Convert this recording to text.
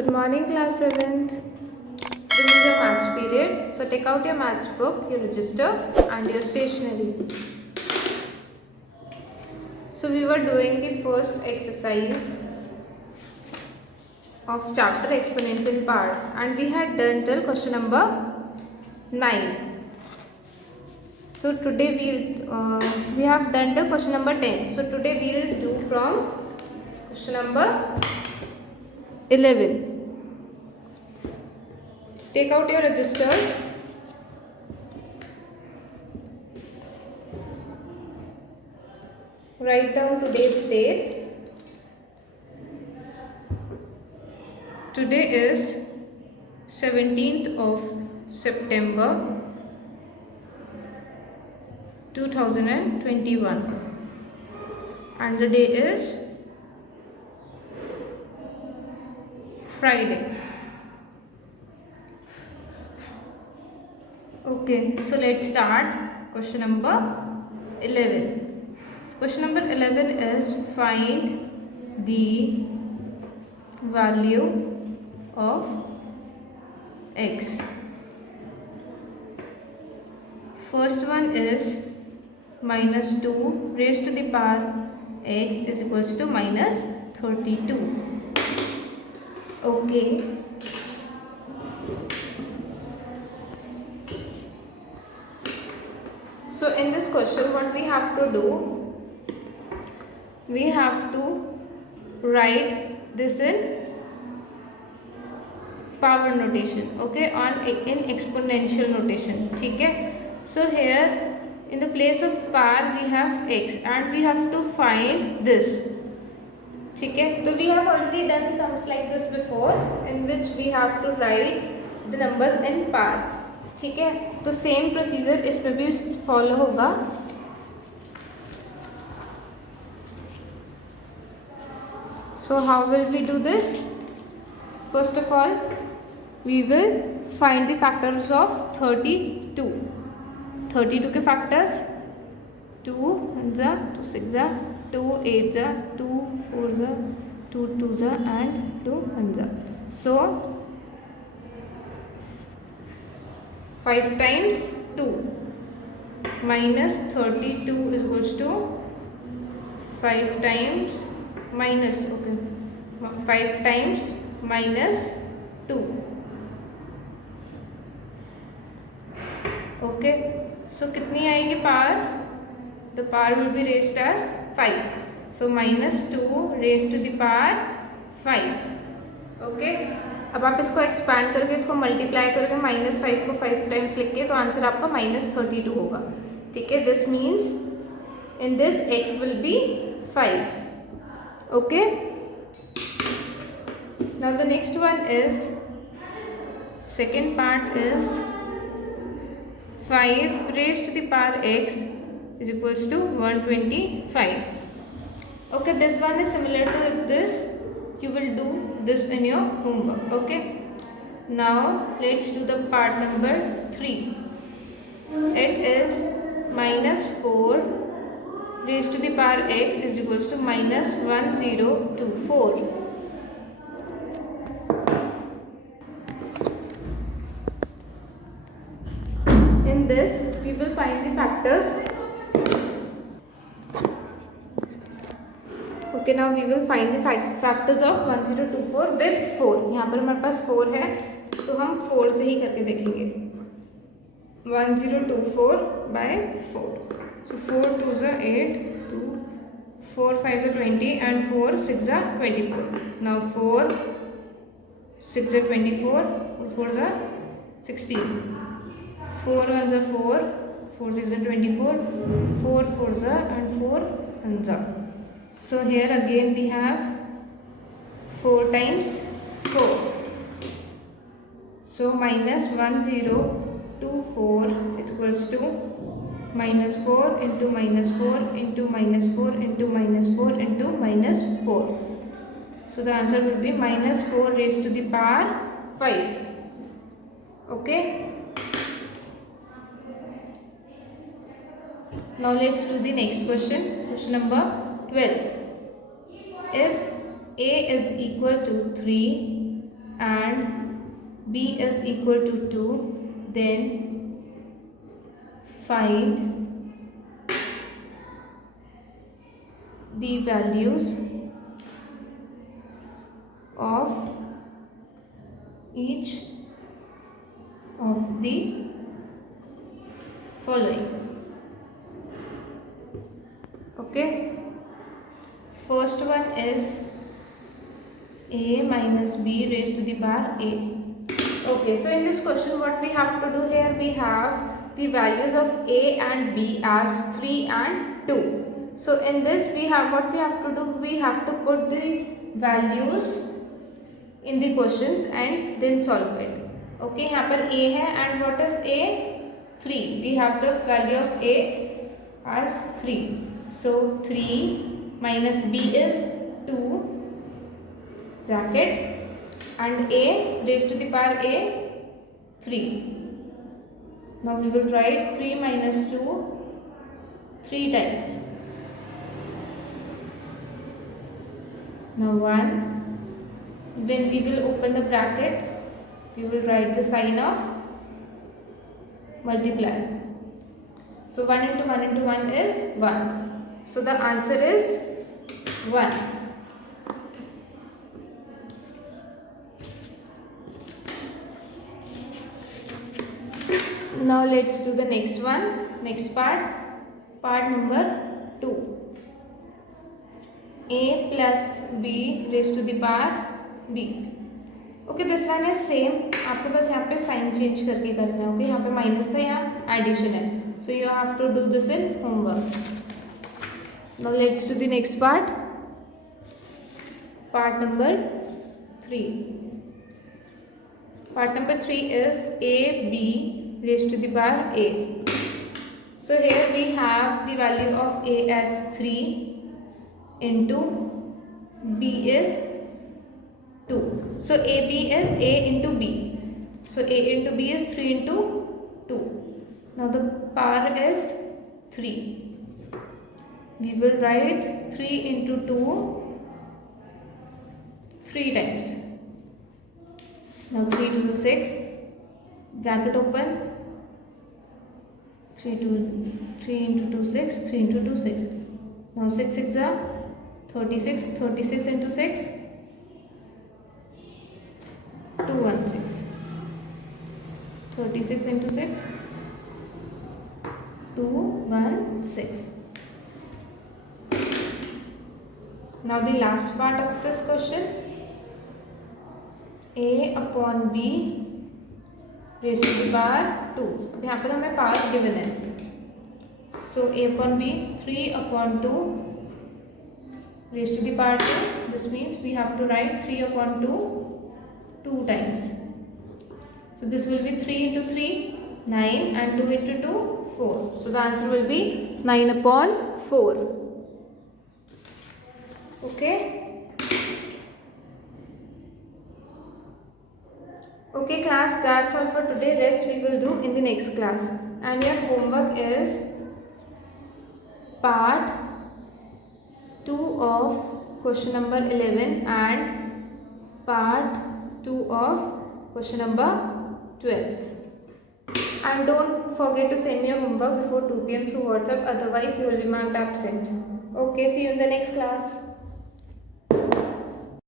Good morning, class 7th. This is your maths period. So take out your maths book, your register and your stationery. So we were doing the first exercise of chapter exponential powers and we had done till question number 9. So today we have done till question number 10. So today we will do from question number 11. Take out your registers. Write down today's date. Today is 17th of September 2021 and the day is Friday. Okay, so let's start question number 11. Question number 11 is find the value of x. First one is minus 2 raised to the power x is equals to minus 32. Okay. So in this question what we have to do, we have to write this in power notation, okay, in exponential notation. ठीक है? So here in the place of power we have x and we have to find this. ठीक है? तो we have already done sums like this before in which we have to write the numbers in power. ठीक है? तो same procedure इसमें भी follow होगा. So how will we do this? First of all, we will find the factors of 32. 32 के factors 2 1 2 6 2 8 2 4 2 2 and 2 1. So 5 times 2 minus 32 is equals to 5 times minus, okay, 5 times minus 2. Okay, so कितनी आएगी power? The power will be raised as 5. So minus 2 raised to the power 5. Okay, अब आप इसको expand करके इसको multiply करके minus 5 को 5 times लिख के तो आंसर आपका माइनस 32 होगा. ठीक है, this means in this x will be 5. Okay, now the next one is second part is 5 raised to the power x is equals to 125. Okay, this one is similar to this. You will do this in your homework. Okay, now let's do the part number 3. It is minus 4 raised to the power x is equals to minus 1024. In this we will find the factors. Okay, now we will find the factors of 1024 with 4. यहाँ पर हमारे पास 4 है तो हम 4 से ही करके देखेंगे. 1024 by 4. So 4 2s are 8, 2 4 5s are 20 and 4 6s are 24. Now 4 6s are 24, 4 4s are 16. 4 1s are 4, 4 6s are 24, 4 4s are and 4 1s are. So here again we have 4 times 4. So minus 1024 is equals to minus 4 into minus 4 into minus 4 into minus 4 into minus 4. So the answer will be minus 4 raised to the power 5. Okay. Now let's do the next question. Question number 12. If a is equal to 3 and b is equal to 2, then find the values of each of the following. Okay, first one is a minus b raised to the power a. Okay, so in this question what we have to do here, we have the values of a and b as 3 and 2. So in this we have what we have to do, we have to put the values in the questions and then solve it. Okay, यहाँ पर a है and what is a? 3. We have the value of a as 3. So 3 minus b is 2 bracket and a raised to the power a 3. Now we will write 3 minus 2 3 times. Now 1. When we will open the bracket, we will write the sign of multiplier. So 1 into 1 into 1 is 1. So the answer is 1. Now let's do the next one, next part, part number 2. A plus b raised to the power b. Okay, this one is same, आपके पास यहाँ पे sign change करके करना है. Okay, यहाँ पे minus था, यहाँ एडिशन है. So you have to do this in homework. Now let's do the next part, part number 3. Part number 3 is a b raised to the power a. So here we have the value of a as 3 into b is 2. So AB is A into B. So A into B is 3 into 2. Now the power is 3. We will write 3 into 2 3 times. Now 3 to the 6. Bracket open. 3 into 2 6. 3 into 2 6. Now 6 6 are 36. 36 into 6. 216. 36 into 6 216. Now the last part of this question, a upon b raised to the power 2. अब यहाँ पर हमें power given है. So a upon b 3 upon 2 raised to the power 2. This means we have to write 3 upon 2 2 times. So this will be 3 into 3 9 and 2 into 2 4. So the answer will be 9 upon 4. Okay. Okay class, that's all for today. Rest we will do in the next class. And your homework is part 2 of question number 11 and part 2 of question number 12. And don't forget to send me your homework before 2 p.m. through WhatsApp, otherwise you will be marked absent. Okay, see you in the next class.